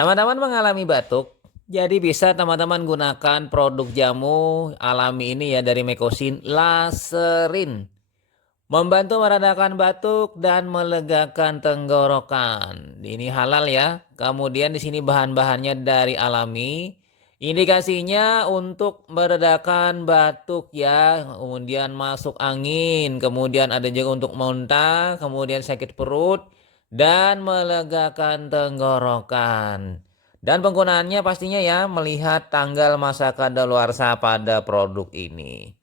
Teman-teman mengalami batuk, jadi bisa teman-teman gunakan produk jamu alami ini ya dari Mekosin Laserin. Membantu meredakan batuk dan melegakan tenggorokan. Ini halal ya. Kemudian di sini bahan-bahannya dari alami. Indikasinya untuk meredakan batuk ya, kemudian masuk angin, kemudian ada juga untuk muntah, kemudian sakit perut, dan melegakan tenggorokan. Dan penggunaannya pastinya ya melihat tanggal masa kadaluarsa pada produk ini.